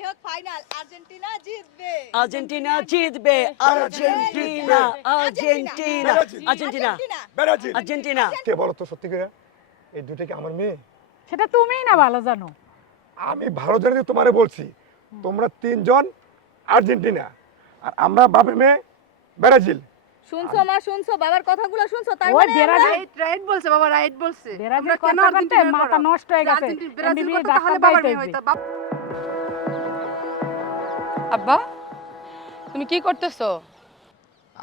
যাই হোক final Argentina জিতবে। আর্জেন্টিনা জিতবে, Argentina, Argentina, Argentina, Brazil. Argentina. কে বলো তো সত্যি করে, এই দুইটা কি আমার মেয়ে? সেটা তুমিই না ভালো জানো। আমি ভালো জানি যে তোমারে বলছি, তোমরা তিনজন আর্জেন্টিনা আর আমরা বাপের মেয়ে ব্রাজিল। শুনছো মা, শুনছো বাবার কথাগুলো শুনছো? তার ওই মানে ব্রাজিল রাইট বলছে বাবা, রাইট বলছে। ব্রাজিল আমরা কেন কথা বলতে আর্জেন্টিনা মাথা করো? নষ্ট হয়ে গেছে। আর্জেন্টিনা ব্রাজিল MBBS করতে তাহলে ডাক্তার বাবার বাড়িতে মেয়ে হইবে। হইতো। আব্বা তুমি কি করতেছো?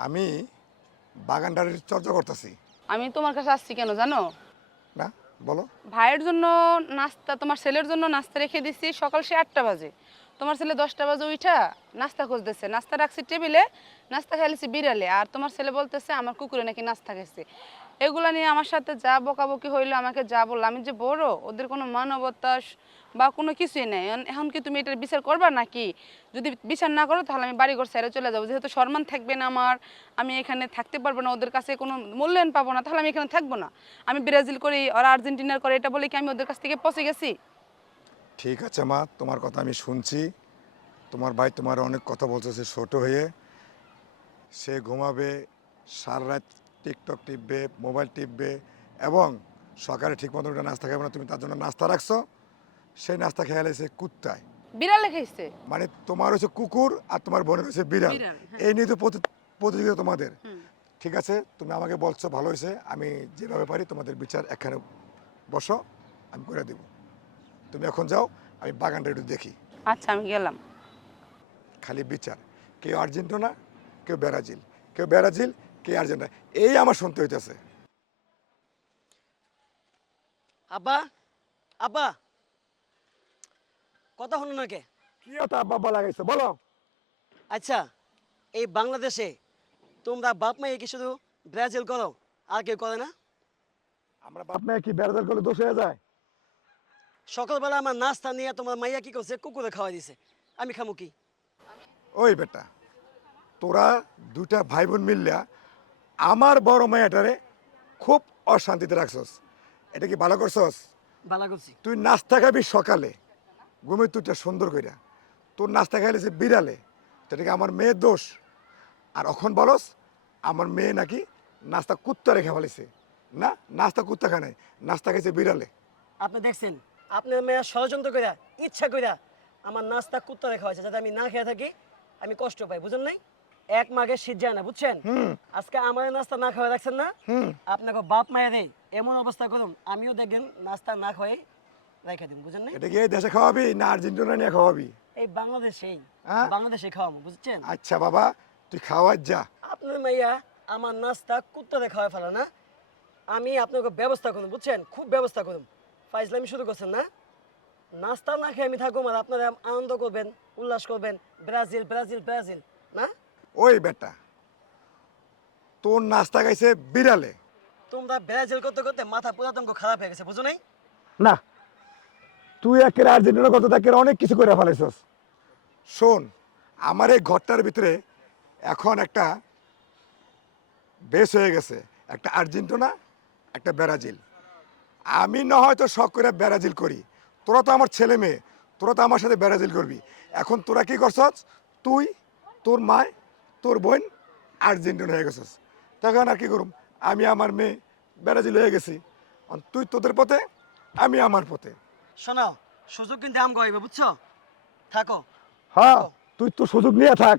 আমি বাগানটারির চর্চা করতেছি। আমি তোমার কাছে আসছি কেন জানো? না বলো। ভাইয়ের জন্য নাস্তা, তোমার ছেলের জন্য নাস্তা রেখে দিছি। সকাল সে 8টা বাজে, তোমার ছেলে 10টা বাজে উঠা নাস্তা খুঁজতেছে। নাস্তা রাখছি টেবিলে, নাস্তা খেলেছি বিড়ালে, আর তোমার ছেলে বলতেছে আমার কুকুরে নাকি নাস্তা খেয়েছে। এগুলা নিয়ে আমার সাথে যা বকাবকি হইলো, আমাকে যা বললো, আমি যে বড়, ওদের কোনো মানবতা বা কোনো কিছুই নেই। এখন কি তুমি এটার বিচার করবা নাকি? যদি বিচার না করো তাহলে আমি বাড়িঘর ছেড়ে চলে যাবো। যেহেতু সম্মান থাকবে না আমার, আমি এখানে থাকতে পারবো না, ওদের কাছে কোনো মূল্যায়ন পাবো না, তাহলে আমি এখানে থাকবো না। আমি ব্রাজিল করি, ওরা আর্জেন্টিনার করে, এটা বলে কি আমি ওদের কাছ থেকে পচে গেছি? ঠিক আছে মা, তোমার কথা আমি শুনছি। তোমার ভাই তোমার অনেক কথা বলতেছে ছোট হয়ে। সে ঘুমাবে, সারা রাত টিকটক টিপবে, মোবাইল টিপবে, এবং সকালে ঠিক মতো ওটা নাস্তা খাবে না। তুমি তার জন্য নাস্তা রাখছো, সেই নাস্তা খেয়ে এসে কুত্তায়। বিড়ালে খেয়েছে। মানে তোমার হচ্ছে কুকুর আর তোমার বোনের হচ্ছে বিড়াল। বিড়াল, হ্যাঁ। এই নিয়ে তো প্রতিযোগিতা তোমাদের। ঠিক আছে, তুমি আমাকে বলছো ভালো হয়েছে। আমি যেভাবে পারি তোমাদের বিচার এখানে বসো, আমি করে দেব। তুমি এখন যাও, আমি বাগানটা একটু দেখি। আচ্ছা আমি গেলাম। খালি বিচার, কেউ আর্জেন্টিনা, কেউ ব্রাজিল, কেউ ব্রাজিল, কেউ আর্জেন্টিনা, এই আমার শুনতে হইতেছে। আব্বা, আব্বা, কথা হলো না কে? কি তা বাবা লাগাইছে বলো। আচ্ছা, এই বাংলাদেশে তোমরা বাপ মায়ে কি শুধু ব্রাজিল করো আর কেউ করে না? আমরা বাপ মায়ে কি ব্রাজিল করলে দোষ হয়ে যায়? সকালবেলা আমার নাস্তা নিয়ে তোমার মাইয়া কি করছে, কুকুরে খাওয়াই দিছে, আমি খামু কি? ওই বেটা, তোরা দুটা ভাই বোন মিললা আমার বড় মেয়েটারে খুব অশান্তিতে রাখছস। এটা কি ভালো করছস? ভালো করছি। তুই নাস্তা খাবি সকালে, ঘুমে তুইটা সুন্দর কইরা, তোর নাস্তা খাইলেছে বিড়ালে, সেটা কি আমার মেয়ের দোষ? আর এখন বলস আমার মেয়ে নাকি নাস্তা কুত্তা রেখে ফেলেছে। না, নাস্তা কুত্তা খায় নাই, নাস্তা খাইছে বিড়ালে। আপনি দেখছেন আপনার মেয়ে ষড়যন্ত্র কইরা, ইচ্ছা কইরা আমার নাস্তা কুত্তা রেখা হয়েছে, যাতে আমি না খেয়ে থাকি, আমি কষ্ট পাই, বুঝেন নাই? এক মাঘে শীত যায় না, বুঝছেন? আজকে আমার নাস্তা না খাওয়া রাখছেন না, আপনাকে বাপ মায়ের এমন অবস্থা করুন, আমিও দেখবেন নাস্তা না খাওয়াই রেখে দিন, বুঝেন নাই? এটা কি এই দেশে খাওয়াবি না আর্জেন্টিনা নিয়ে খাওয়াবি? এই বাংলাদেশেই, হ্যাঁ? বাংলাদেশে খাওয়াবো, বুঝছেন? আচ্ছা বাবা, তুই খাওয়া যা। আপনার মাইয়া আমার নাস্তা কুত্তারে খাওয়া ফেলা না, আমি আপনাকে ব্যবস্থা করুন, বুঝছেন? খুব ব্যবস্থা করুন। ফাইজলামি শুরু করছেন না? নাস্তা না খেয়ে আমি থাকবো, আর আপনারা আনন্দ করবেন, উল্লাস করবেন, ব্রাজিল ব্রাজিল ব্রাজিল, না? ওই বেটা, তোর নাস্তা খাইছে বিড়ালে। তোমরা ব্রাজিল করতে করতে মাথা পুরাতঙ্ক খারাপ হয়ে গেছে, বুঝো নাই? না, তুই একের আর্জেন্টিনা কত তাকে অনেক কিছু করে ফেলাইছস। শোন, আমার এই ঘরটার ভিতরে এখন একটা বেশ হয়ে গেছে, একটা আর্জেন্টিনা, একটা ব্রাজিল। আমি না হয়তো শখ করে ব্রাজিল করি, তোরা তো আমার ছেলে মেয়ে, তোরা তো আমার সাথে ব্রাজিল করবি। এখন তোরা কি করছস? তুই, তোর মায়, তোর বোন আর্জেন্টিনা হয়ে গেছস। তখন আর কি করুম? আমি আমার মেয়ে ব্রাজিল হয়ে গেছি। আর তুই তোদের পথে, আমি আমার পথে। শোনো, সুযোগ কিন্তু আম গাইবে, বুঝছো? থাকো। হ্যাঁ, তুই তো সুযোগ নিয়ে থাক।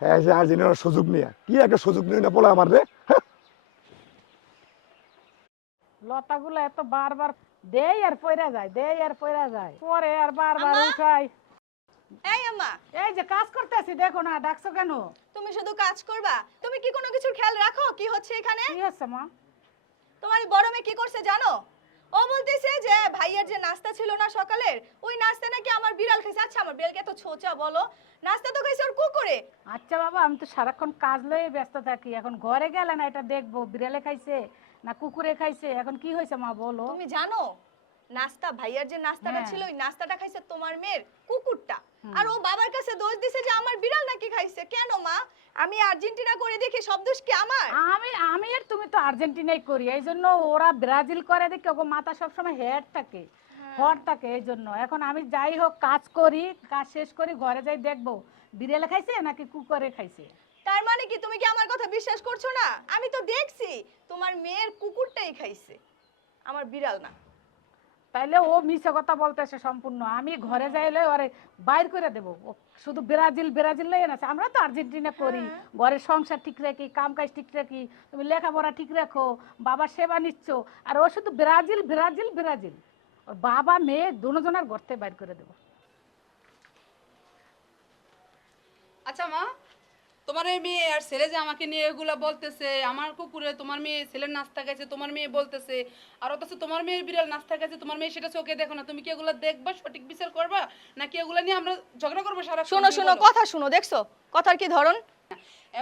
হ্যাঁ, যে আর্জেন্টিনার সুযোগ নিয়ে কি একটা সুযোগ নিয়ে না বলে আমার রে। হ্যাঁ? লতাগুলো এত বারবার দেই আর পয়রা যায়, দেই আর পয়রা যায়, পরে আর বারবার আম্মা? উঠাই। এই আম্মা, এই যে কাজ করতেছি, দেখো না, ডাকছো কেন? তুমি শুধু কাজ করবা? তুমি কি কোনো কিছুর খেয়াল রাখো কি হচ্ছে এখানে? কি হচ্ছে মা? তোমার এই বড় মেয়ে কি করছে জানো? ও বলতেছে যে ভাইয়ের যে নাস্তা ছিল না সকালের, ওই নাস্তা নাকি আমার বিড়াল খাইছে। আচ্ছা, আমার বিড়ালকে এত ছোচা বলো, নাস্তা তো খাইছে ওর কুকুরে। আচ্ছা বাবা, আমি তো সারাক্ষণ কাজ লয়ে ব্যস্ত থাকি, এখন ঘরে গেলে না এটা দেখবো বিড়ালে খাইছে না কুকুরে খাইছে, এখন কি হয়েছে মা বলো? তুমি জানো নাস্তা, ভাইয়ার যে নাস্তাটা হ্যাঁ। ছিল ওই নাস্তাটা খাইছে তোমার মেয়ের কুকুরটা। আর ও বাবার কাছে দোষ দিছে যে আমার বিড়াল নাকি খাইছে। কেন মা? আমি আর্জেন্টিনা করে দেখি সব দোষ কি আমার? আমি আমি আর তুমি তো আর্জেন্টিনাই করি, এই জন্য ওরা ব্রাজিল করে দেখে ওকে মাথা সবসময় হেড থাকে, হট থাকে, এই জন্য। এখন আমি যাই হোক কাজ করি, কাজ শেষ করি, ঘরে যাই দেখবো বিড়ালে খাইছে নাকি কুকুরে খাইছে। তার মানে কি তুমি কি আমার কথা বিশ্বাস করছো না? আমি তো দেখছি তোমার মেয়ের কুকুরটাই খাইছে, আমার বিড়াল না। তাইলে ও মিছে কথা বলতেছে সম্পূর্ণ। আমি ঘরে যাইলে ওরে বাইর করে দেবো। ও শুধু ব্রাজিল ব্রাজিল লই আছে, আমরা তো আর্জেন্টিনা করি, ঘরের সংসার ঠিক রাখি, কাম কাজ ঠিক রাখি, তুমি লেখাপড়া ঠিক রাখো, বাবার সেবা নিচ্ছ, আর ও শুধু ব্রাজিল ব্রাজিল ব্রাজিল। ওর বাবা মেয়ে দুজনের ঘর থেকে বাইর করে দেবো। আচ্ছা মা, তোমার এই মেয়ে আর ছেলে যে আমাকে নিয়ে এগুলা বলতেছে, আমার কুকুরে তোমার মেয়ে ছেলের নাস্তা গেছে, তোমার মেয়ে বলতেছে, আর অথচ তোমার মেয়ের বিড়াল নাস্তা গেছে, তোমার মেয়ে সেটা চোখে দেখো না। তুমি কি এগুলো দেখবা, সঠিক বিচার করবা, নাকি এগুলা নিয়ে আমরা ঝগড়া করবো সারা? শোনো শোনো, কথা শোনো, দেখছো কথার কি ধরন?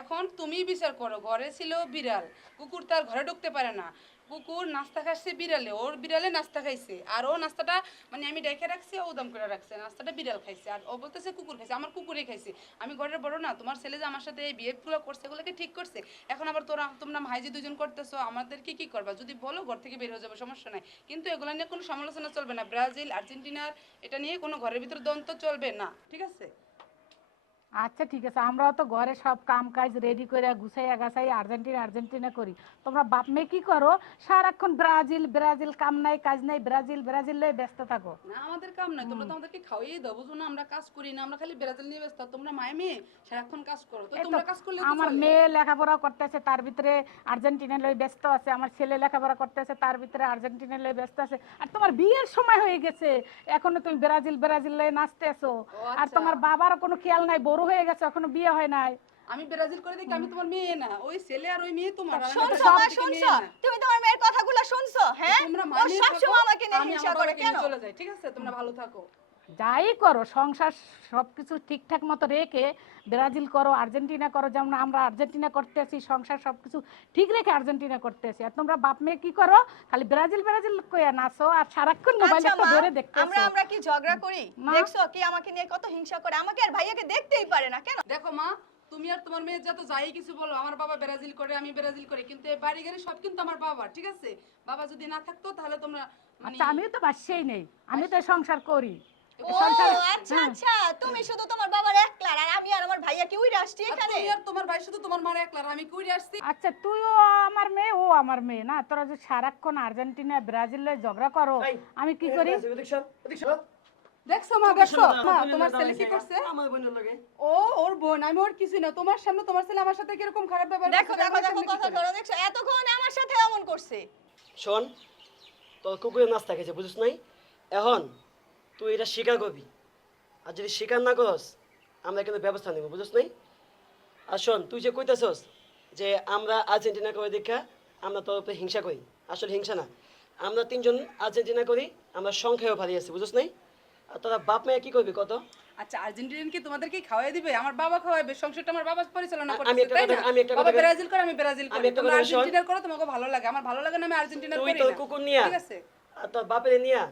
এখন তুমি বিচার করো, ঘরে ছিল বিড়াল, কুকুর তার ঘরে ঢুকতে পারে না, কুকুর নাস্তা খাচ্ছে বিড়ালে, ওর বিড়ালে নাস্তা খাইছে, আর ও নাস্তাটা মানে আমি ডেকে রাখছি, ও দাম করে রাখছে, নাস্তাটা বিড়াল খাইছে, আর ও বলতেছে কুকুর খাইছে, আমার কুকুরে খাইছে। আমি ঘরের বড় না? তোমার ছেলে যে আমার সাথে এই বিহেভগুলো করছে এগুলোকে ঠিক করছে। এখন আবার তোমরা ভাইজি দুজন করতেছো, আমাদের কি করবা? যদি বলো ঘর থেকে বের হয়ে যাবে, সমস্যা নাই, কিন্তু এগুলো নিয়ে কোনো সমালোচনা চলবে না। ব্রাজিল আর্জেন্টিনার এটা নিয়ে কোনো ঘরের ভিতরে দ্বন্দ্ব চলবে না, ঠিক আছে? আচ্ছা ঠিক আছে, আমরাও তো ঘরে সব কাম কাজ রেডি করে গুছাইয়া গাছাই আর্জেন্টিনা আর্জেন্টিনা করি। তোমরা বাপ মেয়ে কি করো, সারাক্ষণ ব্রাজিল ব্রাজিল, কাম নাই কাজ নাই, ব্রাজিল ব্রাজিল লয়ে ব্যস্ত থাকো। না আমাদের কাম নাই, তোমরা তো আমাদেরকে খাওয়াই দাও, বুঝো না? আমরা কাজ করি না, আমরা খালি ব্রাজিল নিয়ে ব্যস্ত। তোমরা মায়ে মেয়ে সারাক্ষণ কাজ করো, তো এই তো তোমরা কাজ করলে তো আমার চলে। মেয়ে লেখাপড়া করতেছে, তার ভিতরে আর্জেন্টিনা লয়ে ব্যস্ত আছে, আমার ছেলে লেখাপড়া করতেছে, তার ভিতরে আর্জেন্টিনা লয়ে ব্যস্ত আছে। আর তোমার বিয়ের সময় হয়ে গেছে, এখনো তুমি ব্রাজিল ব্রাজিল লয়ে নাচতেছো। আর আচ্ছা। তোমার বাবারও কোনো খেয়াল নাই, বড় হয়ে গেছে, এখনো বিয়ে হয় নাই। আমি ব্রাজিল করে দেখি, আমি তোমার মেয়ে না, ওই ছেলে আর ওই মেয়ে তোমার, আর আমি শুনছো সব মা, থেকে শুনছো? মেয়ে না। তুমি তোমার মেয়ের কথাগুলো শুনছো? হ্যাঁ, তোমরা ও মানিয়ে সবসময় আমাকে নিয়ে আমি হিংসা আমার করে বাবাকে কেন? নিয়ে চলে যাই, ঠিক আছে? তোমরা ভালো থাকো। যাই করো, সংসার সবকিছু ঠিকঠাক মতো রেখে ব্রাজিল করো আর্জেন্টিনা করো, যেমন আমরা আর্জেন্টিনা করতেছি, সংসার সবকিছু ঠিক রেখে আর্জেন্টিনা করতেছি। আর তোমরা বাপ মেয়ে কি করো, খালি ব্রাজিল ব্রাজিল কইয়া নাচো আর সারাক্ষণ মোবাইল আচ্ছা একটা মা, ধরে দেখতেছো। আমরা কি ঝগড়া করি? মা। দেখছো কি আমাকে নিয়ে কত হিংসা করে? আমাকে আর ভাইয়াকে দেখতেই পারে না কেন? দেখো মা, তুমি আর তোমার মেয়ে যত যাই কিছু বলো, আমার বাবা ব্রাজিল করে, আমি ব্রাজিল করি, কিন্তু এই বাড়ি গাড়ি সব কিন্তু আমার বাবা, ঠিক আছে? বাবা যদি না থাকতো তাহলে তোমরা মানে আচ্ছা আমিও তো বাসছেই নেই, আমি তো সংসার করি। ও আচ্ছা আচ্ছা, তুমি শুধু তোমার বাবার একলার, আর আমি আর আমার ভাইয়া কি উইরা আসছি আর এখানে? তুমি আর তোমার ভাই শুধু তোমার মার একলার, আমি কইরে আসছি। আচ্ছা তুইও আমার মেয়ে, ও আমার মেয়ে না, তোরা যে সারাক্ষণ আর্জেন্টিনা ব্রাজিলে ঝগড়া করো, এই, আমি কি করি? দেখছো মা, দেখছো মা, তোমার ছেলে কি করছে? আমার বোনের লগে ও ওর বোন, আমি ওর কিছু না। তোমার সামনে তোমার ছেলে আমার সাথে কিরকম খারাপ ব্যবহার দেখো করছে, দেখো আমার দেখো, সামনে কি কথা করে? ধরো, দেখছো এতক্ষণ আমার সাথে এমন করছে। শোন, তোর কুকুরের নাস্তা খেয়েছে, বুঝিস নাই? এখন তুই এটা স্বীকার করবি, আর যদি স্বীকার না করস আমরা কিন্তু ব্যবস্থা নেব, বুঝিস নাই? আর শোন, তুই যে কইতেছস যে আমরা আর্জেন্টিনা করে দেখা আমরা তোর উপরে হিংসা করি, আসলে হিংসা না, আমরা তিনজন আর্জেন্টিনা করি, আমরা সংখ্যায়ও ভারী আছি, বুঝিস নাই? আর তোরা বাপ মেয়ে কি করবি কত? আচ্ছা আর্জেন্টিনান কি তোমাদেরকে খাওয়াই দিবে? আমার বাবা খাওয়াবে, সংসারটা আমার বাবা পরিচালনা আমি করতেছে, একটা তাই কথা- না? আমি একটা বাবা কথা- ব্রাজিল করে, আমি ব্রাজিল আমি করি, একটা তোমরা কথা শোন। আর্জেন্টিনার করো, তোমাকে ভালো লাগে, আমার ভালো লাগে না, আমি আর্জেন্টিনার তুই করি তোর না, কুকুর নিয়া ঠিক আছে? আর তোর বাপের নিয়া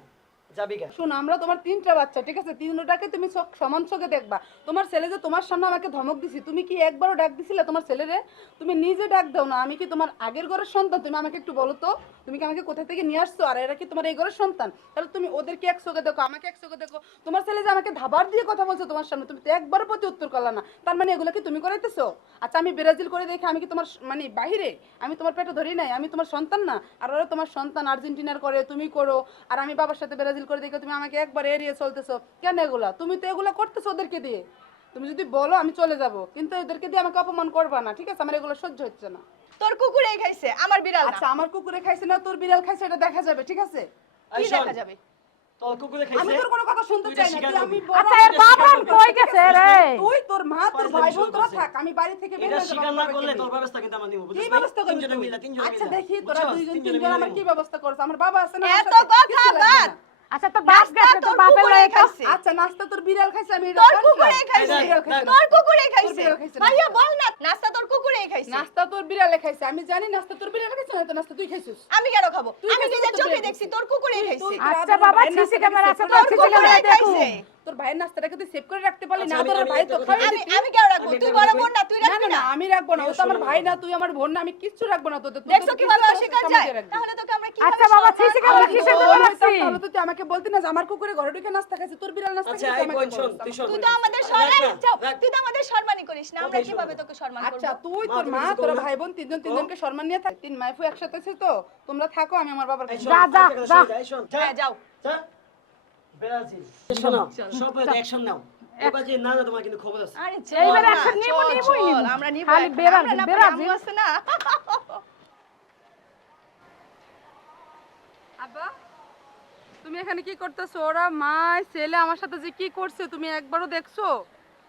যাবি গা। শোনো, আমরা তোমার তিনটা বাচ্চা, ঠিক আছে? তিনটাকে তুমি সমান চোখে দেখবা। তোমার ছেলে যে তোমার সামনে আমাকে ধমক দিছি, তুমি কি একবারও ডাক দিছিলে তোমার ছেলেরে? তুমি নিজে ডাক দাও না। আমি কি তোমার আগের ঘরের সন্তান? তুমি আমাকে একটু বলো তো, তুমি কি আমাকে কোথা থেকে নিয়ে আসছো? আর এরা কি তোমার এই ঘরের সন্তান? তাহলে তুমি ওদেরকে এক চোখে দেখো, আমাকে এক চোখে দেখো। তোমার ছেলে যে আমাকে ধাবার দিয়ে কথা বলছে তোমার সামনে, তুমি তো একবারও প্রতি উত্তর করলা না। তার মানে এগুলো কি তুমি করাইতেছো? আচ্ছা আমি ব্রাজিল করে দেখে আমি কি তোমার মানে বাহিরে? আমি তোমার পেটে ধরি নাই? আমি তোমার সন্তান না? আর ওরা তোমার সন্তান আর্জেন্টিনার করে, তুমি করো, আর আমি বাবার সাথে ব্রাজিল করে দেখে তুমি আমাকে একবার এড়িয়ে চলতেছো কেন? এগুলা তুমি তো এগুলা করতেছো ওদেরকে দিয়ে। তুমি যদি বলো আমি চলে যাব, কিন্তু এদেরকে দিয়ে আমাকে অপমান করবা না, ঠিক আছে? আমার এগুলো সহ্য হচ্ছে না। তোর কুকুরেই খাইছে, আমার বিড়াল না। আচ্ছা আমার কুকুরে খাইছে না তোর বিড়াল খাইছে, এটা দেখা যাবে, ঠিক আছে? এই কি শোন, দেখা যাবে? তোর কুকুরে আমি খাইছে, তোর কোনো কথা শুনতে তুই চাই এটা না। স্বীকার তুই আমি করবি। বড়, আচ্ছা, এর আমি বাবা স্বীকার করবি, কই ঠিক গেছে আছে? রে? তুই তোর মা তোর পরে ভাই শুরু বোন তোরা করছে। থাক, আমি বাড়ি থেকে বের এটা হয়ে যাবো স্বীকার না বাবাকে করলে নিয়ে। তোর ব্যবস্থা কিন্তু আমরা নিব, কি বুঝিস নাই? ব্যবস্থা করবি তিনজনে তুই? মিলে, তিনজনে আচ্ছা মিলে। দেখি তোরা বুঝছস? দুইজন তিনজনে তিনজন মিলে আমার নিব। কি ব্যবস্থা করছ? আমার বাবা আছে না, আমার এত সাথে কথা কিচ্ছু লাগবে বাদ। না। আচ্ছা তোর বাপ নাস্তা গেছে, তোর তোর বাপের কুকুরেই লয়ে খাও। খাইছে। আচ্ছা নাস্তা তোর বিড়াল খাইছে, আমি এটা তোর জানতাম। কুকুরেই খাইছে। এই দেখ, দেখ। তোর কুকুরেই তোর খাইছে। বিড়াল খাইছে ভাইয়া নাস্তা। বল না, নাস্তা তোর কুকুরেই খাইছে। নাস্তা তোর বিড়ালে খাইছে, আমি জানি নাস্তা তোর বিড়ালে খাইছে, না তো নাস্তা তুই খাইছিস। আমি কেন খাবো? তুই আমি খাইছিস নিজের তো চোখে বিড়াল দেখছি খাইছে। তোর কুকুরেই খাইছে। তুই- আচ্ছা বাবা, সিসি ক্যামেরা আছে, তোর তোর সিসি কুকুরেই ক্যামেরা দেখো। খাইছে। তোর ভাইয়ের নাস্তাটাকে তুই সেভ করে রাখতে পারলি না আচ্ছা, তোর আমি ভাই তো একটা খাবে আমি আমি কেন রাখবো? তুই বড় বোন না, তুই না রাখবি না না? আমি রাখবো না, ও তো আমার ভাই না, তুই আমার বোন না, আমি কিচ্ছু রাখবো না তোদের। দেখছো কিভাবে অস্বীকার যায়? তাহলে তোকে আমরা কিভাবে আচ্ছা বাবা, সম্মান সিসি করবো? ক্যামেরা কিসের জন্য রাখছি? তাহলে তো তুই আমাকে বলতি না যে আমার কুকুরে ঘরে ঢুকে নাস্তা খাইছে, তোর বিড়াল নাস্তা আচ্ছা খাইছে, এই আমাকে বোন শোন, বলিস। তুই শোন। তুই তো আমাদের তুই তো আমাদের সম্মানই করিস না, আমরা ওকে, কিভাবে শোনো। তোকে সম্মান আচ্ছা করব? তুই মা, তোর তুমি মা কিছু তোর করো না। ভাই বোন তিনজনকে সম্মান নিয়ে থাক, 3 মাইফু একসাথে আছে তো, তোমরা থাকো, আমি আমার বাবার কাছে যা, যা, যা। হ্যাঁ যাও। ব্রাজিল শোনো, সবাই অ্যাকশন নাও। এবার যে না না তোমার কিন্তু খবর আছে। আরে এইবার চল না, action নিবো, চল, নিবোই চল, নিবো। আমরা নিব খালি এখন। বেরাজিল, আমরা না পারি, বেরাজিল। আম্মু আছে না? আব্বা তুমি এখানে কি করতেছো? ওরা মা ছেলে আমার সাথে যে কি করছে তুমি একবারও দেখছো?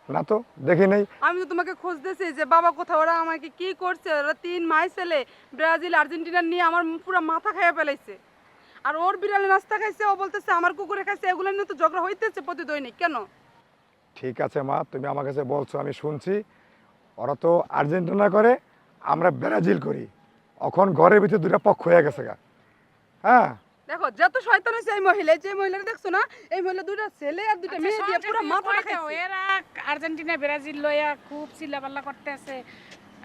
না তো দেখি নাই। আমি তো তোমাকে খুঁজতেছি যে বাবা কোথাও, ওরা আমাকে কি করছে? ওরা 3 মাই ছেলে ব্রাজিল আর্জেন্টিনা নিয়ে আমার পুরো মাথা খাইয়া ফেলাইছে। আর ওর বিড়ালে নাস্তা খাইছে, ও বলতেছে আমার কুকুরে খাইছে, এগুলো নিয়ে তো ঝগড়া হইতেছে প্রতিদৈনিক। কেন? ঠিক আছে মা, তুমি আমার কাছে বলছো, আমি শুনছি। ওরা তো আর্জেন্টিনা করে, আমরা ব্রাজিল করি। এখন ঘরের ভিতরে দুটা পক্ষ হয়ে গেছে গা। হ্যাঁ, দেখো যত শয়তান হয়েছে এই মহিলা, যে মহিলাটা দেখছো না, এই মহিলা দুইটা ছেলে আর দুইটা মেয়ে দিয়ে পুরো মাথা খাইছে। এরা আর্জেন্টিনা ব্রাজিল লইয়া খুব চিল্লাপাল্লা করতে আছে,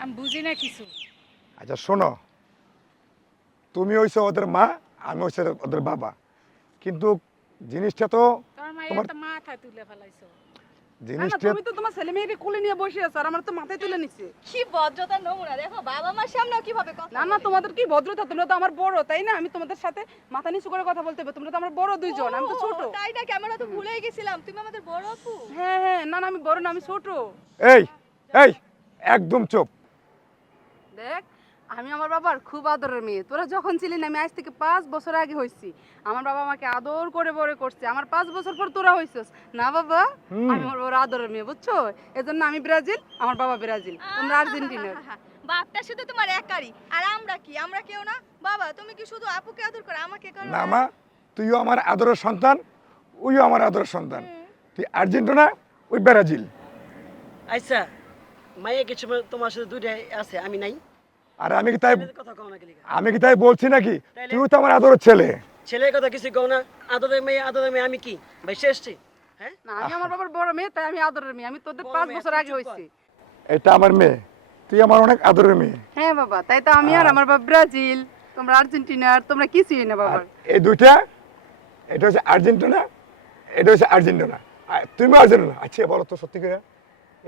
আমি বুঝি না কিছু। আচ্ছা শোনো, তুমি হইছো ওদের মা, আমি হচ্ছে ওদের বাবা। কিন্তু জিনিসটা তো তোমার মায়ের তোমার- তো মাথায় তুলে ফেলাইছো। না, না, জিনিসটা তুমি তো তোমার ছেলে মেয়েকে কোলে নিয়ে বসে আছো, আর আমার তো মাথায় তুলে নিছে। কি ভদ্রতার নমুনা দেখো, বাবা মার সামনেও কিভাবে কথা না না, বলে। তোমাদের কি ভদ্রতা? তোমরা তো আমার বড়, তাই না? আমি তোমাদের সাথে মাথা নিচু করে কথা বলতে হবে। তোমরা তো আমার বড় দুইজন, আমি তো ও, ছোট। তাই না? ক্যামেরা তো ভুলেই গেছিলাম, তুমি আমাদের বড় আপু। হ্যাঁ হ্যাঁ, না না, আমি বড় না, আমি ছোট। এই এই একদম চুপ। দেখ, আমি আমার বাবার খুব আদরের মেয়ে। তোরা যখন ছিলি না, আমি আজ থেকে 5 বছর আগে হইছি। আমার বাবা আমাকে আদর করে বড় করছে। আমার 5 বছর পর তোরা হইছস না বাবা? আমি আমার বড় আদরের মেয়ে, বুঝছো? এজন্য আমি ব্রাজিল, আমার বাবা ব্রাজিল, তোমরা আর্জেন্টিনার। বাপটা শুধু তোমার একারই, আর আমরা কি? আমরা কেউ না? বাবা তুমি কি শুধু আপুকে আদর করো, আমাকে করো না মা, তুইও আমার আদরের সন্তান, ওইও আমার আদরের সন্তান। তুই আর্জেন্টিনা, ওই ব্রাজিল। আচ্ছা মাইয়া কিছু তোমার সাথে দুইটাই আছে, আমি নাই। আর আমি কি তাই কথা কও না কি লিগা? আমি কি তাই বলছি নাকি? তাইলে? তুই তো আমার আদরের ছেলে। ছেলের কথা কিছু কও না। আদরের মেয়ে আমি কি ভাই শেষছি? হ্যাঁ না, আমি আমার বাবার বড় মেয়ে, তাই আমি আদরের মেয়ে। আমি তোদের বড় 5 মেয়ে, বছর তুই আগে চুপ কর। হইছি। এটা আমার মেয়ে, তুই আমার অনেক আদরের মেয়ে। হ্যাঁ বাবা, তাই তো আমি আর আমার বাবা ব্রাজিল, তোমরা আর্জেন্টিনার, তোমরা কিছুই না আর বাবা। এই দুইটা, এটা হচ্ছে আর্জেন্টিনা, এটা হচ্ছে আর্জেন্টিনা, আর তুমি আর্জেন্টিনা। আচ্ছা বলো তো সত্যি করে,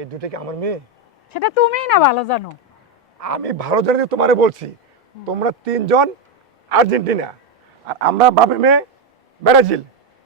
এই দুইটা কি আমার মেয়ে? সেটা তুমিই না ভালো জানো। আমি ভালো জানি যে তোমারে বলছি, তোমরা 3 জন আর্জেন্টিনা, আর আমরা বাপের মেয়ে ব্রাজিল।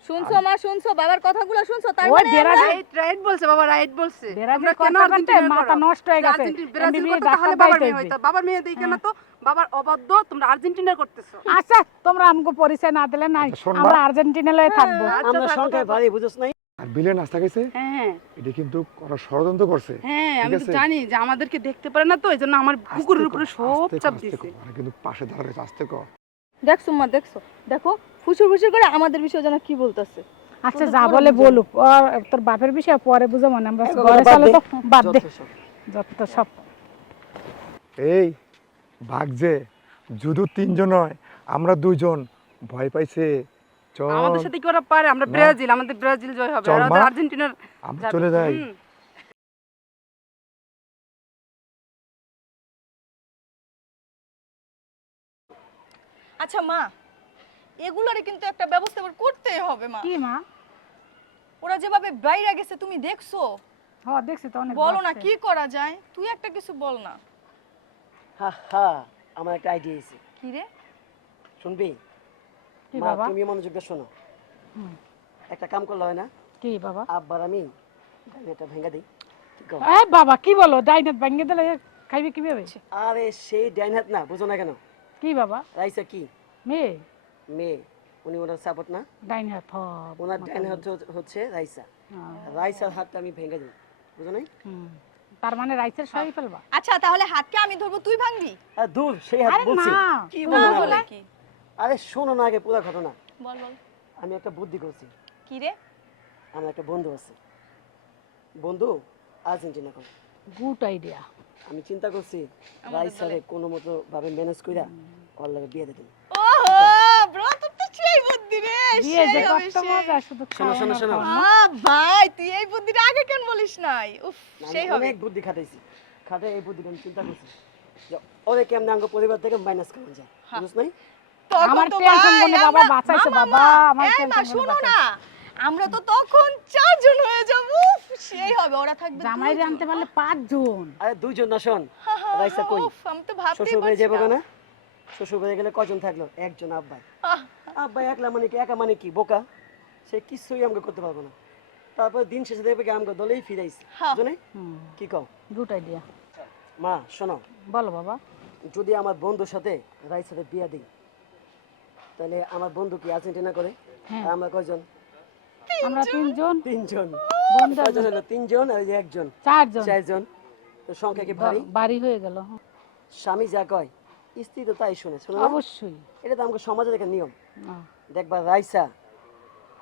শুনছো মা, শুনছো বাবার কথাগুলো শুনছো? তার ওই মানে ব্রাজিল রাইট বলছে বাবা, রাইট বলছে। ব্রাজিল তোমরা কেন কথা বলতে আর্জেন্টিনার মাথা করো? নষ্ট হয়ে গেছে। ব্রাজিল MBBS করতে তাহলে ডাক্তার বাবার দেখাইতে মেয়ে হইবে। হইতো। বাবার মেয়ে দেখে না তো, বাবার অবাধ্য, তোমরা আর্জেন্টিনার করতেছো। আচ্ছা তোমরা আমাকে পরিচয় না দিলে নাই, আচ্ছা, শোন মা। আমরা আর্জেন্টিনা লয়ে থাকবো। আমরা থাকো, সংখ্যায় থাকো। ভারী বুঝছ নাই। আর বিলে নাস্তা খাইছে, হ্যাঁ হ্যাঁ এটা কিন্তু ওরা ষড়যন্ত্র করছে। হ্যাঁ, ঠিক আমি তো আছে? জানি যে আমাদেরকে দেখতে পারে না, তো এই জন্য আমার কুকুরের উপরে সব চাপ দিছে। ওরা কিন্তু পাশে দাঁড়ায়, আস্তে কর। দেখছো মা, দেখছো? দেখো ফুসুর ফুসুর করে আমাদের বিষয়ে যেন কি বলতেছে। আচ্ছা যা বলে বলুক, ওর তোর বাপের বিষয় পরে বুঝো, মনে আমরা এগুলো ঘরে বাদ চলে দে। তো বাদ দে, যত সব। যত সব। এই ভাগ যে শুধু 3 জন হয়, আমরা 2 জন, ভয় পাইছে। চল আমাদের সাথে কি ওরা পারে? আমরা না। ব্রাজিল, আমাদের ব্রাজিল জয় হবে। চল আর ওদের মা। আর্জেন্টিনার আমরা যাবে। চলে যাই। হুম। আচ্ছা মা, এগুলোরে কিন্তু একটা ব্যবস্থা করতেই হবে মা। কি মা? ওরা যেভাবে বাইরে গেছে তুমি দেখছো? হ দেখছি তো অনেক বলো না বাড়ছে। কি করা যায়, তুই একটা কিছু বল না। হা হা, আমার একটা আইডিয়া আছে। কি রে? শুনবি? কি মা বাবা? তুমি মনোযোগ দিয়ে শোনো। হুম। একটা কাম করলে হয় না? কি বাবা? আব্বার আমি এটা ভেঙে দিই। ঠিক আছে? এ বাবা কি বলো, ডাইনেট ভাঙিয়ে দিলে খাইবে কিভাবে? আরে সেই ডাইন হাত না, বুঝো না কেন? কি বাবা? রাইসা কি মেয়ে মেয়ে, উনি ওনার সাপোর্ট না, ডাইন হাত ওনার ডাইন হাত হচ্ছে রাইসা। রাইসার হাতটা আমি ভেঙে দিই, বুঝো নাই? তার মানে রাইসের সবই ফেলবা? আচ্ছা তাহলে হাতকে আমি ধরবো, তুই ভাঙবি? আর দূর সেই হাত আরে বলছি। না, কি না বলো না? বলে কি? আরে শোনো না আগে পুরো ঘটনা। বল বল। আমি একটা বুদ্ধি করছি। কি রে? আমার একটা বন্ধু আছে, বন্ধু আর্জেন্টিনা করে। Good idea. আমি চিন্তা করছি রাইসারে কোনো মতো ভাবে ম্যানেজ কইরা ওর লগে বিয়ে দিতে। ওহো ব্রো, তোর তো সেই বুদ্ধি রে, বিয়ে যে সেই হবে, কত সেই। মজা শুধু শোনো, শোনো, খাওয়ানো শোনো। খাওয়ানো। ভাই তুই এই বুদ্ধিটা আগে কেন বলিস নাই? উফ, আমি সেই হবে। অনেক বুদ্ধি খাটাইছি, খাটে এই বুদ্ধিটা আমি চিন্তা করছি যে ওরে কেমনে আঙ্গ পরিবার থেকে মাইনাস করা যায়, বুঝছ নাই? তখন আমার তো টেনশন ভাই, মনে বাবা আমরা- বাঁচাইছো মা, বাবা, মা, আমার এই মা, টেনশন মনে শোনো বাঁচাইছো। না, আমরা তো তখন 4 জন হয়ে যাব। উফ, সেই হবে, ওরা থাকবে জামাই 2 জন। আনতে পারলে 5 জন। আরে দুইজন না, শোন রাইসা কই উফ, আমি তো ভাবতেই শ্বশুর বাড়ি পারছি যাবো না। না, শ্বশুর বাড়ি গেলে কজন থাকলো? একজন আব্বাই। আহ, আব্বাই একলা মানে কি, একা মানে কি বোকা, সে কিছুই আমাকে করতে পারবো না। তারপর দিন শেষে দেখবে কি আমাকে দলেই ফিরাইছে, হ্যাঁ। বুঝো নাই? হুম, কি কও? Good idea. মা শোনো, বলো বাবা। যদি আমার বন্ধুর সাথে রাইস সাথে বিয়া দিই, তাহলে আমার বন্ধু কি আর্জেন্টিনা করে? হ্যাঁ। আর আমরা কয়জন? আমরা 3 জন, তিনজন। বন্ধু কয়জন হলো? 3 জন আর এই যে একজন, 4 জন। 4 জন। তো সংখ্যা কি ভারী? বাড়ি হয়ে গেল। স্বামী যা কয় স্ত্রী তো তাই শুনে, শুনে না? অবশ্যই। এটা তো আমাকে সমাজের একটা নিয়ম। আহ, দেখবা রাইসা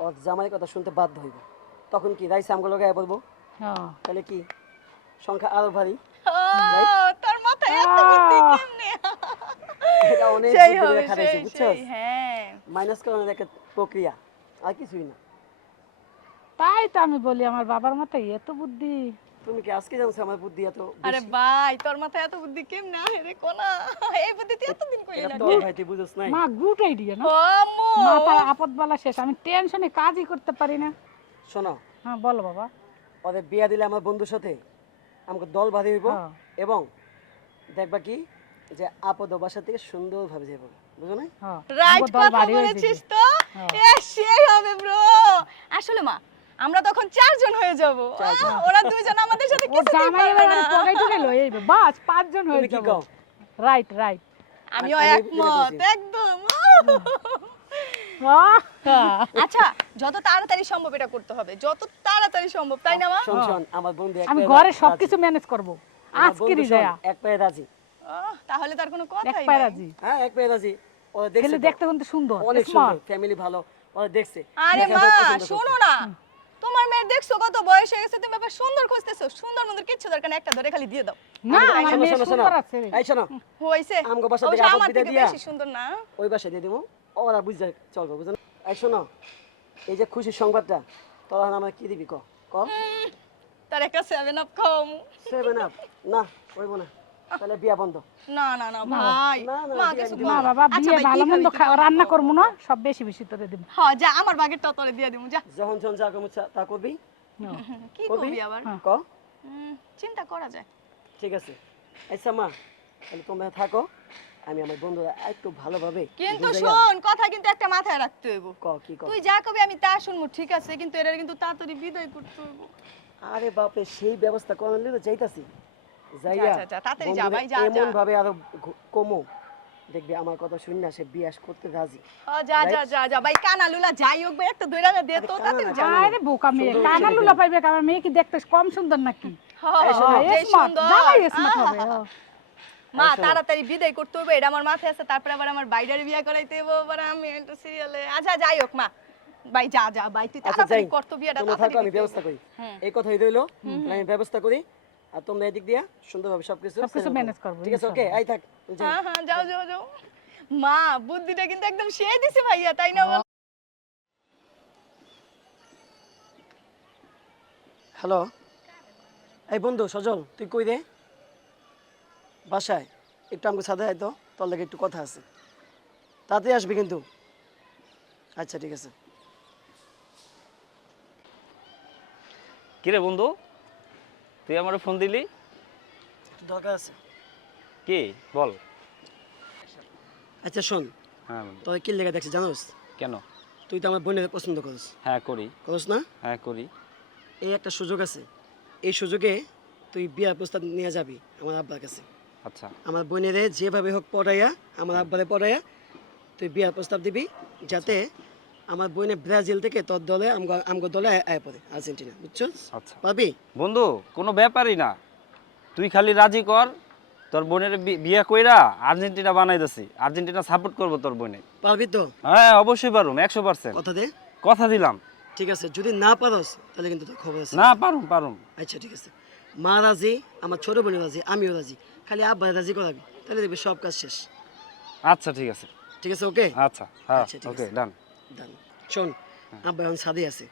ওর জামাইয়ের কথা শুনতে বাধ্য হইব, তখন কি রাইসা আমাকে লগাই বলবো, হ্যাঁ। তাহলে কি সংখ্যা আরো ভারী। তোর মাথায় এত বুদ্ধি কেমনে? এটা অনেক সেই বুদ্ধি হবে, করে খাটাইছি, সেই, বুঝছো? সেই, হ্যাঁ। মাইনাস করানোর একটা প্রক্রিয়া, আর কিছুই না। তাই তো আমি বলি আমার বাবার মাথায় এত বুদ্ধি। তুমি কি আজকে জানছো আমার বুদ্ধি এত আরে বেশি? ভাই, তোর মাথায় এত বুদ্ধি কেমনে আহে রে কোনা? এই বুদ্ধি তুই এতদিন কইলি এটা না। তোর ভাই, তুই বুঝছ নাই? মা গুড আইডিয়া না? ও আম্মু। মাথার আপদ বলা শেষ, আমি টেনশনে কাজই করতে পারি না। শোনো, হ্যাঁ বলো বাবা। ওদের বিয়া দিলে আমার বন্ধুর সাথে আমাকে দল বাঁধি হইব, হ্যাঁ। এবং দেখবা কি যে আপদ ও বাসা থেকে সুন্দরভাবে যাবো, বুঝো না? হ্যাঁ, রাইট আমগো দল কথা বাড়ি হয়ে বলেছিস যাবে। তো। হ্যাঁ। এ সেই হবে ব্রো। আসলে মা, আমরা তখন 4 জন হয়ে যাব। ওরা 2 জন আমাদের সাথে ও কিছুতেই জামাই পারবে এবার না। পড়াই টুকে লই আইবে, বাস 5 জন হয়ে তুমি কি যাব। কও? Right right. আমিও আমি একমত, বুঝতে একদম। আচ্ছা, আচ্ছা, যত তাড়াতাড়ি সম্ভব এটা করতে হবে, যত তাড়াতাড়ি সম্ভব, তাই না মা? শোন শোন, আমার বন্ধু এক আমি পায়ে ঘরে রাজি। সবকিছু ম্যানেজ করব। আমার আজকেরই বন্ধু শোন, যায়া এক পায়ে রাজি। তাহলে তার কোনো এক কথাই পায়ে নাই। রাজি। হ্যাঁ, এক পায়ে রাজি। ওরা দেখছে ছেলে তো। দেখতে কিন্তু সুন্দর, অনেক সুন্দর, স্মার্ট। ফ্যামিলি ভালো, ওরা দেখছে। আরে দেখে মা, ওরা পছন্দ করছে। শোনো না, তোমার মেয়ের দেখছো কত বয়স হয়ে গেছে, তুমি আবার সুন্দর খুঁজতেছো? সুন্দর মন্দর কিচ্ছু দরকার নেই, একটা ধরে খালি দিয়ে দাও। না এই আমার শোনো, মেয়ে শোনো, শোনো। সুন্দর আছে। এই শোনো, হইছে, আমগো বাসা থেকে অবশ্য আপদ আমার বিদায় থেকে দিয়া। বেশি সুন্দর না? ওই বাসায় দিয়ে দিব, ওরা বুঝতে চলবে, বুঝলেন? এই শোনো, এই যে খুশির সংবাদটা তোরা আমার কি দিবি, ক ক? তার একটা 7 আপ খাওয়াম। 7 আপ? না, হইব না, তাহলে বিয়া বন্ধ। না না না ভাই, না, না, মা বিয়ে কিছু আমি বলো না না। বাবা, আচ্ছা বিয়ে ভাই, কি ভালো মন্দ খাবি, কি খাবি? রান্না করবো না, সব বেশি বেশি তোরে দিব। হ্যাঁ, যা আমার বাগেরটা তোরে দিয়ে দিমু, যা। যখন যখন যা কমু তা করবি, কি করবি? করবি আবার? ক? চিন্তা করা যায়। ঠিক আছে। আচ্ছা মা, তাহলে তোমরা থাকো, আমি আমার বন্ধুরা একটু ভালোভাবে কিন্তু বুঝাইয়া- শোন, কথা কিন্তু একটা মাথায় রাখতে হইব। ক কি ক? তুই যা কবি আমি তা শুনবো, ঠিক আছে, কিন্তু এরা কিন্তু তাড়াতাড়ি বিদায় করতে হইব। আরে বাপরে, সেই ব্যবস্থা করার লিগে যাইতাছি, যাইয়া যা, যা, তাড়াতাড়ি যা ভাই, যা, এমন যা। ভাবে আরো কমো, দেখবি আমার কথা শুনি না, সে বিয়াস করতে রাজি। যা যা যা যা ভাই, কানা লুলা যাই হোক ভাই, একটা দইরা দে তো, আরে তাড়াতাড়ি কানা যা। না, আরে বোকা মেয়ে, সুন্দর কানা ছেলে লুলা পেলে। পাইবে, আমার মেয়ে কি দেখতে কম সুন্দর নাকি? হ্যাঁ, এই শোনো। যেই স্মার্ট, সুন্দর। জামাই স্মার্ট হবে। হ্যাঁ। মা, শোনো। তাড়াতাড়ি বিদায় করতে হবে, এটা আমার মাথায় আছে। তারপরে আবার আমার বাইরের বিয়া করাইতে হবে, আবার আমি একটা সিরিয়ালে। আচ্ছা যাই হোক মা, ভাই যা যা ভাই, তুই আচ্ছা তাড়াতাড়ি যাই, কর তো বিয়াটা, তোমরা তাড়াতাড়ি থাকো, আমি দিতে ব্যবস্থা হইব। করি। হুম। এই কথাই রইলো, তাহলে আমি ব্যবস্থা করি, আর তোমরা এদিক দিয়া সুন্দরভাবে সবকিছু সবকিছু settle করো। manage করবো, ঠিক আছে, ওকে, ইনশাআল্লাহ। আই থাক, যাই। হ্যাঁ হ্যাঁ, যাও যাও যাও। মা, বুদ্ধিটা কিন্তু একদম সেই দিছে ভাইয়া, তাই না বল? হ্যালো, এই বন্ধু সজল, তুই কই রে? বাসায় একটু আমাকে সাথে আয় তো, তোর লাগে একটু কথা আছে, তাড়াতাড়ি আসবি কিন্তু। আচ্ছা ঠিক আছে। কিরে বন্ধু, তুই আমার ফোন দিলি? একটু দরকার আছে। কি বল? আচ্ছা শোন, হ্যাঁ বন্ধু। তোর কি লেগে দেখছি জানোস? কেন? তুই তো আমার বোনের পছন্দ করিস, হ্যাঁ করি, করিস না? হ্যাঁ করি। এই একটা সুযোগ আছে, এই সুযোগে তুই বিয়ার প্রস্তাব নিয়ে যাবি আমার আব্বার কাছে। আচ্ছা আমার বোনেরে যেভাবে হোক পড়াইয়া, আমার আব্বারে পড়াইয়া তুই বিয়ার প্রস্তাব দিবি, যাতে আমার বোনে ব্রাজিল থেকে তোর দলে আমগো দলে আয় পড়ে, আর্জেন্টিনা, বুঝছো? আচ্ছা পারবি? বন্ধু, কোনো ব্যাপারই না, তুই খালি রাজি কর। তোর বোনের বিয়ে কইরা আর্জেন্টিনা বানাইতেছি, আর্জেন্টিনা সাপোর্ট করবো তোর বোনে। পারবি তো? হ্যাঁ অবশ্যই পারুম, 100%। কথা দে। কথা দিলাম। ঠিক আছে, যদি না পারস তাহলে কিন্তু তোর খবর আছে। না পারুম পারুম। আচ্ছা ঠিক আছে, মা রাজি, আমার ছোট বোন রাজি, আমিও রাজি, খালি আব্বা রাজি করাবি, তাহলে দেখবি সব কাজ শেষ। আচ্ছা ঠিক আছে। ঠিক আছে, ওকে আচ্ছা হ্যাঁ আচ্ছা, ঠিক ওকে আছে। ডান। ডান। শোন আব্বা এখন সাদে আছে,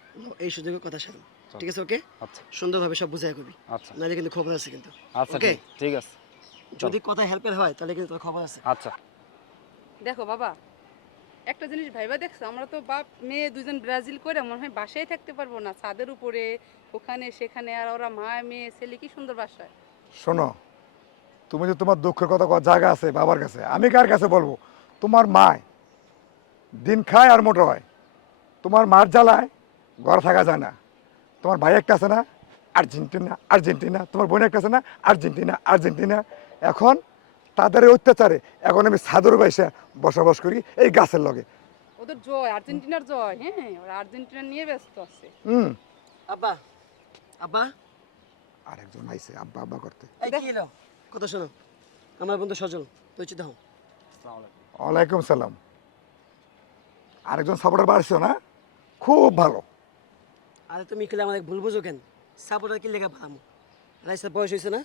এই সুযোগে কথা সারাম, ঠিক আছে? ওকে, আচ্ছা সুন্দরভাবে সব বুঝাই করবি, আচ্ছা নাহলে কিন্তু খবর আছে কিন্তু। আচ্ছা ওকে, ঠিক আছে যদি কথা হেল্পের হয় তাহলে কিন্তু তোর খবর আছে। আচ্ছা। দেখো বাবা, একটা জিনিস ভাইবা দেখছো, আমরা তো বাপ মেয়ে দুজন ব্রাজিল করে মনে হয় বাসায় থাকতে পারবো না, ছাদের উপরে ওখানে সেখানে, আর ওরা মা মেয়ে ছেলে কি সুন্দর বাসায়। শোনো, তুমি যে তোমার দুঃখের কথা কওয়ার জায়গা আছে বাবার কাছে, আমি কার কাছে বলবো? তোমার মা দিন খায় আর মোটা হয়, তোমার মার জ্বালায় ঘরে থাকা যায় না। তোমার ভাই একটা আছে না, আর্জেন্টিনা আর্জেন্টিনা, তোমার বোন একটা আছে না, আর্জেন্টিনা আর্জেন্টিনা। এখন তাদের এই অত্যাচারে এখন আমি সাদর বাইসা বসবাস করি এই গাছের লগে। ওদের জয়, আর্জেন্টিনার জয়, হ্যাঁ ওরা আর্জেন্টিনা নিয়ে ব্যস্ত আছে। হুম। আব্বা, আব্বা, আরেকজন আইছে আব্বা আব্বা করতে। এই কি এলো? কথা শোনো, আমার বন্ধু সজল, পরিচিত হও। ওয়ালাইকুম সালাম। আরেকজন সাপোর্টার বাড়ছো না, খুব ভালো। আরে তুমি খেলে আমাদের ভুল বুঝো কেন? সাপোর্টার কি লেখা ভালো? রাইসার বয়স হয়েছে না?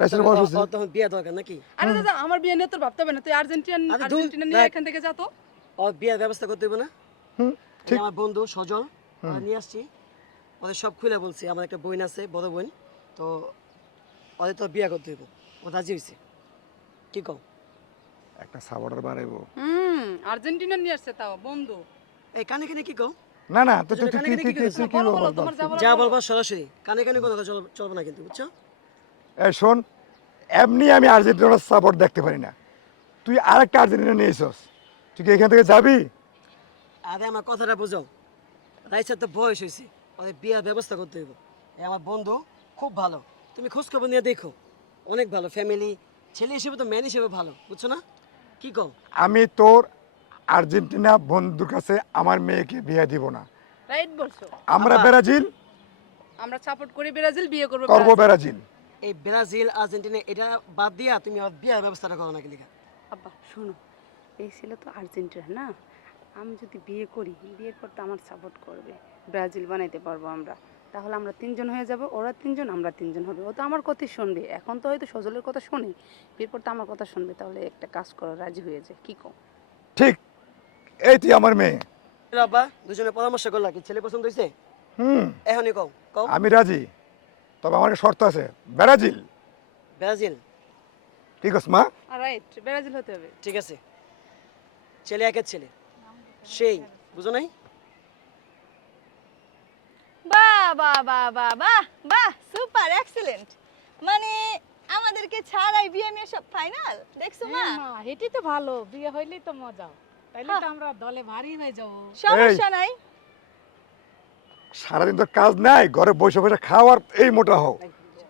রাইসের বয়স হয়েছে। ওর তখন বিয়ে দরকার নাকি? আরে দাদা, আমার বিয়ে নিয়ে তোর ভাবতে হবে না, তুই আচ্ছা, আর্জেন্টিনা নিয়ে দেখ। এখান থেকে যা তো। ওর বিয়ের ব্যবস্থা করতে হবে না? হুম, এই ঠিক। আমার বন্ধু সজল, ওরা নিয়ে আসছি, ওদের সব খুলে বলছি। আমার একটা বোন আছে, বড় বোন, তো ওদের তো বিয়ে করতে হইব, ও রাজি হয়েছে। কি কও? একটা সাপোর্টার বাড়াইবো। আর্জেন্টিনা নিয়ে আসছে তাও বন্ধু। এই কানে কানে কি কও? না না, তো দুজনে কানে কানে কি করেছো? বলো বলো, তোমার যা বলার যা বলো। বলবা সরাসরি, কানে কানে কোনো কথা চলবে না কিন্তু, বুঝছো? এই শোন, এমনি আমি আর্জেন্টিনার সাপোর্ট দেখতে পারি না। তুই আরেকটা আর্জেন্টিনা নিয়ে এসোস, তুই কি এখান থেকে যাবি? আরে আমার কথাটা বুঝো, রাইসার তো বয়স হয়েছে, ওদের বিয়ের ব্যবস্থা করতে হইব। এই আমার বন্ধু খুব ভালো, তুমি খোঁজ খবর নিয়ে দেখো, অনেক ভালো ফ্যামিলি, ছেলে হিসেবে তো ম্যান হিসেবে ভালো, বুঝছো না? কি কও? আমি তোর আর্জেন্টিনা বন্ধুর কাছে আমার মেয়েকে বিয়ে দিব না। রাইট বলছো, আমরা আব্বা। ব্রাজিল আমরা সাপোর্ট করি ব্রাজিল, বিয়ে করবো করবো ব্রাজিল। ব্রাজিল। এই ব্রাজিল আর্জেন্টিনা এটা বাদ দিয়া তুমি ওর বিয়ের ব্যবস্থাটা করো নাকি লেখা? আব্বা শোনো, এই ছেলে তো আর্জেন্টিনা না, আমি যদি বিয়ে করি, বিয়ের পর তো আমার সাপোর্ট করবে, ব্রাজিল বানাইতে পারবো আমরা, তাহলে আমরা তিনজন হয়ে যাব, ওরা তিনজন আমরা তিনজন হবে, ও তো আমার কথাই শুনবে। এখন তো হয়তো সজলের কথা শুনে, বিয়ের পর তো আমার কথা শুনবে, তাহলে একটা কাজ করো, রাজি হয়ে যায়, কি কও? ঠিক, এই তুই আমার মেয়ে। আব্বা দুজনে পরামর্শ করলা, কি ছেলে পছন্দ হয়েছে? হুম, এখনই কও, কও। আমি রাজি, তবে আমার একটা শর্ত আছে, ব্রাজিল। ব্রাজিল, ঠিক আছে মা? রাইট, ব্রাজিল হতে হবে। ঠিক আছে, ছেলে একের ছেলে, সেই বুঝো নাই? বাহ বাহ বাহ বাহ বাহ বাহ, সুপার এক্সিলেন্ট। মানে আমাদেরকে ছাড়াই বিয়ে নিয়ে সব ফাইনাল, দেখছো মা? মা এটাই তো ভালো, বিয়ে হইলেই তো মজা, তাইলে তো আমরা দলে ভারী হয়ে যাবো। সমস্যা নাই। সারাদিন তো কাজ নাই, ঘরে বসে বসে খাওয়ার এই মোটা হও,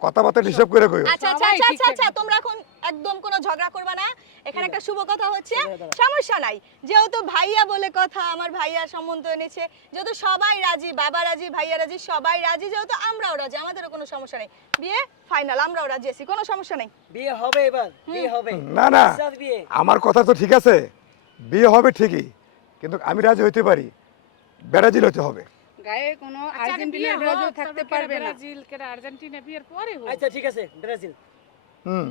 কথাবার্তা হিসাব করে কইও। আচ্ছা আচ্ছা সবাই আচ্ছা ঠিকঠাক আচ্ছা, তোমরা এখন একদম কোনো ঝগড়া করবা না। এখানে একটা শুভ কথা হচ্ছে, দাঁড়া। সমস্যা নাই। যেহেতু ভাইয়া বলে কথা, আমার ভাইয়া সম্বন্ধ এনেছে, যেহেতু সবাই রাজি, বাবা রাজি, ভাইয়া রাজি, সবাই রাজি, যেহেতু আমরাও রাজি, আমাদেরও কোনো সমস্যা নেই। বিয়ে ফাইনাল, আমরাও রাজি আছি, কোনো সমস্যা নেই। বিয়ে হবে এবার, বিয়ে হবে। না না, বিশ্বাস বিয়ে। আমার কথা তো ঠিক আছে, বিয়ে হবে ঠিকই, কিন্তু আমি রাজি হইতে পারি, ব্রাজিল হতে হবে। গায়ে কোনো আচ্ছা, আর্জেন্টিনা ব্রাজিল থাকতে পারবে না। ব্রাজিল কেন আর্জেন্টিনা বিয়ের পরে হোক। আচ্ছা ঠিক আছে, ব্রাজিল। হুম,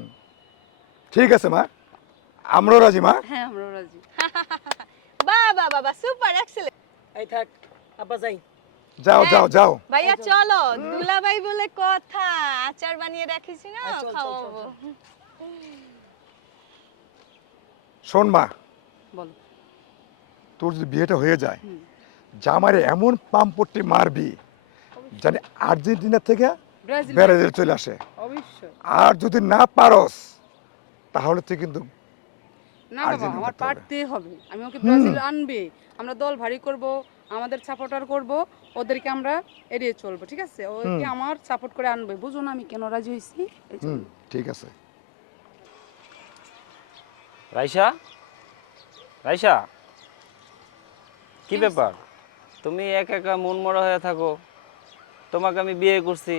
ঠিক আছে মা, আমরাও রাজি মা। হ্যাঁ আমরাও রাজি। বাহ বাহ বাহ, সুপার এক্সিলেন্ট। এই থাক, আব্বা যাই। যাও যাও যাও। ভাইয়া চলো, দুলাভাই বলে কথা, আচার বানিয়ে রাখিছি না, চল, চল, চল, খাওয়াবো। শোন মা, বলো। তোর যদি বিয়েটা হয়ে যায়, জামারে এমন পাম্পটি মারবি জানি আর্জেন্টিনা থেকে ব্রাজিল, ব্রাজিল চলে আসে। অবশ্যই। আর যদি না পারস তাহলে তুই কিন্তু না বাবা, আর্জেন্টিনা আমার করতে হবে। পারতে হবে, আমি ওকে ব্রাজিল আনবে, আমরা দল ভারী করব, আমাদের সাপোর্টার করব, ওদেরকে আমরা এড়িয়ে চলবো, ঠিক আছে? ওকে আমার সাপোর্ট করে আনবে, বুঝো না আমি কেন রাজি হয়েছি, এই জন্য। ঠিক আছে। রাইসা, রাইসা, কি ব্যাপার? তুমি একা একা মন মরা হয়ে থাকো, তোমাকে আমি বিয়ে করছি,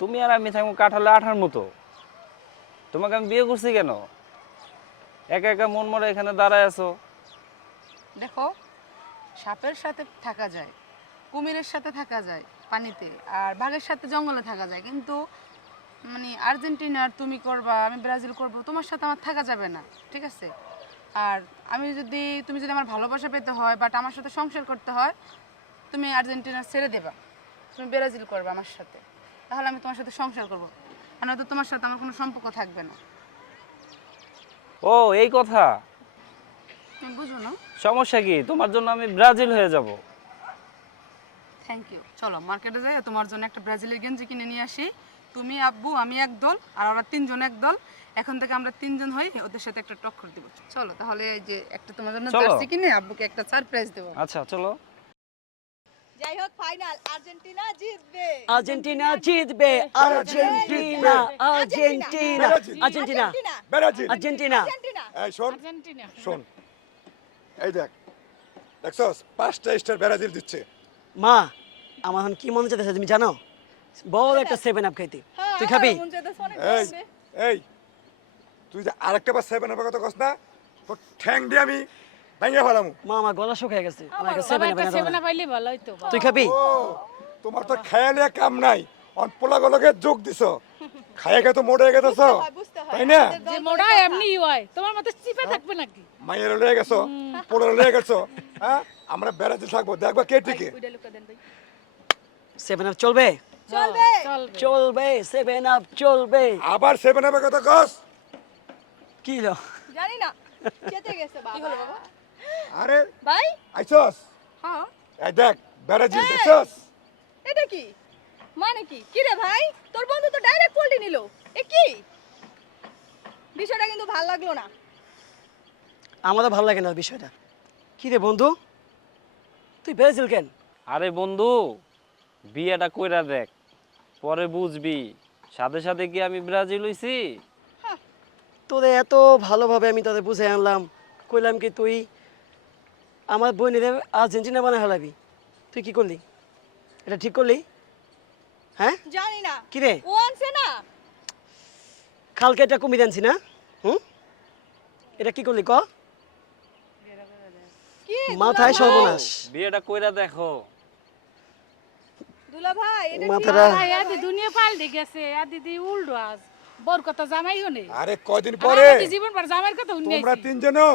তুমি আর আমি থাকবো কাঁঠালে আঠার মতো, তোমাকে আমি বিয়ে করছি কেন? একা একা মন মরা এখানে দাঁড়ায় আছো। দেখো, সাপের সাথে থাকা যায়, কুমিরের সাথে থাকা যায় পানিতে, আর বাঘের সাথে জঙ্গলে থাকা যায়, কিন্তু মানে আর্জেন্টিনার তুমি করবা, আমি ব্রাজিল করব, তোমার সাথে আমার থাকা যাবে না, ঠিক আছে? আর তুমি যদি আমার ভালোবাসা পেতে হয় বাট আমার সাথে সংসার করতে হয়, তুমি আর্জেন্টিনা ছেড়ে দেবা, তুমি ব্রাজিল করবে আমার সাথে, তাহলে আমি তোমার সাথে সংসার করবো, আর নয়তো তোমার সাথে আমার কোনো সম্পর্ক থাকবে না। ও এই কথা, তুমি বুঝো না? সমস্যা কি? তোমার জন্য আমি ব্রাজিল হয়ে যাব। Thank you. চলো মার্কেটে যাই, তোমার জন্য একটা ব্রাজিলের গেঞ্জি কিনে নিয়ে আসি। তুমি, আব্বু, আমি এক দল, আর ওরা তিনজন এক দল। এখন থেকে আমরা তিনজন হই, ওদের সাথে একটা টক্কর দিব। চলো তাহলে এই যে একটা তোমার জন্য চলো। জার্সি কিনে আব্বুকে একটা সারপ্রাইজ দেবো। আচ্ছা চলো। যাই হোক ফাইনাল আর্জেন্টিনা জিতবে। আর্জেন্টিনা জিতবে, Argentina, Argentina, Argentina, Brazil. Argentina. Argentina. এই শোন আর্জেন্টিনা। শোন, এই দেখছস 5টা স্টার ব্রাজিল দিচ্ছে। মা, আমার এখন কি মনে চাইতেছে তুমি জানো? বড় একটা 7 আপ খাইতে। হ্যাঁ, তুই খাবি? মন চাইতেছে অনেক এই খাবে। এই তুই যে আরেকটা বার 7 আপের কথা কস না, তোর ঠ্যাং দিয়ে আমি ভেঙে ফেলামু। মা, আমার গলা শুকিয়ে গেছে, আমার একটা সবাই 7 একটা আপ সেভেন এনে আপ পাইলে ভালো হইতো। তুই খাবি? ও তোমার তো খেয়ালে কাম নাই, অনপোলাগুলোকে যোগ দিছ, খাইয়ে খেয়ে তো মোড়ে গেতেছ, বুঝতে হয় তাই না? আমাদের যে দল মোড়া বলে কথা। এমনি হয়, তোমার মতো চিপে থাকবে নাকি? মাইয়ের লয়ে গেছো, পোড়ে লয়ে গেছো, হ্যাঁ? আমরা ব্রাজিল থাকবো, দেখবা কে টিকে। ওইটা লুকা দেন ভাই। 7 আপ চলবে? চলবে। চলবে। চলবে, 7 আপ চলবে। আবার 7 আপের কথা কস। কি হলো? জানি না চেতে গেছে বাবা। কি হলো বাবা? আরে ভাই আইছস, হ্যাঁ এই দেখ ব্রাজিল দেখছস। এটা কি মানে কি রে ভাই, তোর বন্ধু তো ডাইরেক্ট পোল্টি নিল, এ কি বিষয়টা? কিন্তু ভালো লাগলো না। আমারও ভালো লাগে না বিষয়টা। কি রে বন্ধু, তুই ব্রাজিল কেন? আরে বন্ধু, বিয়েটা কইরা দেখ, পরে বুঝবি। সাথে সাথে কি আমি ব্রাজিল হইছি? তোরে এত ভালোভাবে আমি তোদের বুঝে আনলাম, কইলাম কি তুই আমার বোনের আর্জেন্টিনা বানায় হলাবি, তুই কি করলি? এটা ঠিক করলি? হ্যাঁ জানি না কি রে, ও আনছে না। কালকে এটা কমিয়ে আনছি না? এটা কি করলি ক? কি মাথায় দুলা সর্বনাশ। বিয়েটা কইরা দেখো। দুলা ভাই এটা কি? মাথাটা আদি দুনিয়া পাল্টে গেছে, আদি দি উল্টো আজ বর কথা জামাই হনে। আরে কয়দিন পরে জীবন ভর জামাইয়ের কথা শুনে তোমরা তিনজনও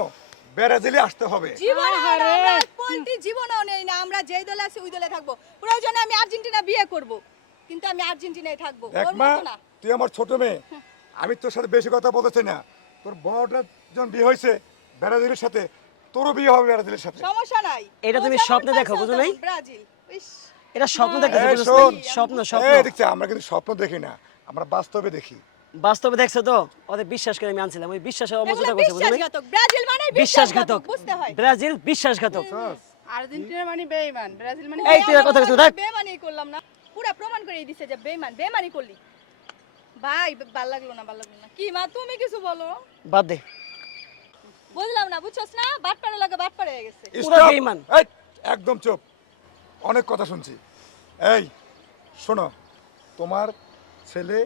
ব্রাজিলে আসতে হবে। জীবনে আহারে। আমরা পোল্টি জীবনেও নেই না, আমরা যেই দলে আছি ওই দলে থাকবো। প্রয়োজনে আমি আর্জেন্টিনা বিয়ে করব, কিন্তু আমি আর্জেন্টিনায় থাকবো। দেখ ওর মা, মতো না। তুই আমার ছোট মেয়ে, আমি তোর সাথে বেশি কথা বলতে চাই না। তোর বড়টা যখন বিয়ে হয়েছে ব্রাজিলের সাথে, তোরও বিয়ে হবে ব্রাজিলের সাথে। সমস্যা নাই। এটা ও তুমি যেমন স্বপ্নে পারছে দেখো, ও বুঝো তেমন নাই? ব্রাজিল। ইস, এটা স্বপ্ন দেখতেছে, এই বুঝছ শোন, নাই? স্বপ্ন, স্বপ্ন। এই দেখছি, আমরা কিন্তু স্বপ্ন দেখি না, আমরা বাস্তবে দেখি। বাস্তবে দেখছো তো, ওদের বিশ্বাস করে আমি আনছিলাম, ওই বিশ্বাসের এগুলো অমর্যাদা করছে, বুঝো নাই? বিশ্বাসঘাতক। ব্রাজিল মানে বিশ্বাসঘাতক, বুঝতে হয়। ব্রাজিল বিশ্বাসঘাতক। আর্জেন্টিনা মানে বেঈমান, ব্রাজিল মানে এই তুই আর কথা বলছিস, দেখ। বেমানি করলাম না, পুরো প্রমাণ করে দিছে যে বেমানি করলি। ভাই ভাল লাগলো না। কি মা তুমি কিছু বলো? বাদ দে। বুঝলাম না, বুঝছস না? বাটপাড়া লাগে বাটপাড়া হয়ে গেছে। পুরা Stop! বেঈমান। এই, একদম চুপ, অনেক কথা শুনছি। এই শোনো, তোমার ছেলে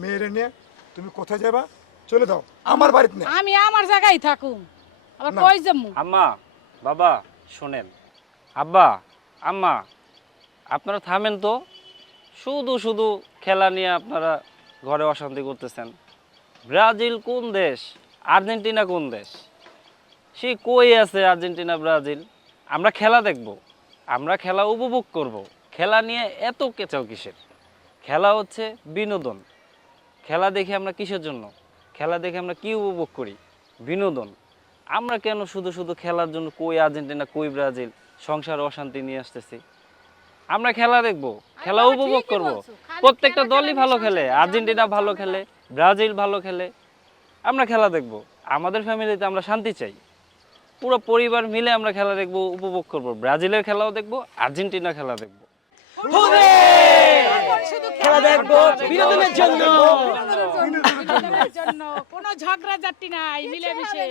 মেয়েরে নিয়ে তুমি কোথায় যাবা? চলে যাও, আমার বাড়িতে না। আমি আমার জায়গায় থাকুম, আবার না। কই যামু? আম্মা, বাবা শোনেন, আব্বা, আম্মা, আপনারা থামেন তো। শুধু শুধু খেলা নিয়ে আপনারা ঘরে অশান্তি করতেছেন। ব্রাজিল কোন দেশ, আর্জেন্টিনা কোন দেশ? সে কই আছে আর্জেন্টিনা ব্রাজিল? আমরা খেলা দেখব, আমরা খেলা উপভোগ করব। খেলা নিয়ে এত কেচাও কিসের? খেলা হচ্ছে বিনোদন। খেলা দেখে আমরা কিসের জন্য? খেলা দেখে আমরা কি উপভোগ করি? বিনোদন। আমরা কেন শুধু শুধু খেলার জন্য কই আর্জেন্টিনা কই ব্রাজিল সংসার অশান্তি নিয়ে আসতেছি? আমরা খেলা দেখব, খেলা বাবা উপভোগ ঠিকই করব। বলছো। খালি প্রত্যেকটা খেলা দলই খেলা ভালো নিয়ে খেলে, সংসার আর্জেন্টিনা ঝামেলা, ভালো ঝামেলা। খেলে, ব্রাজিল ভালো খেলে। আমরা খেলা দেখব, আমাদের ফ্যামিলিতে আমরা শান্তি চাই। পুরো পরিবার মিলে আমরা খেলা দেখব, উপভোগ করব। ব্রাজিলের খেলাও দেখব, আর্জেন্টিনা খেলা দেখব। খেলা দেখবো বিনোদনের জন্য। বিনোদনের জন্য কোনো ঝগড়া ঝাঁটি নাই, মিলেমিশে।